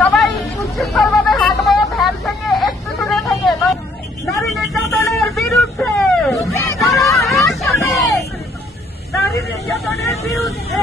সবাই সুশৃঙ্খল ভাবে হাঁটবো ভ্যান থেকে একটু দূরে থেকে। নারী নির্যাতনের বিরুদ্ধে। নারী নির্যাতনের বিরুদ্ধে।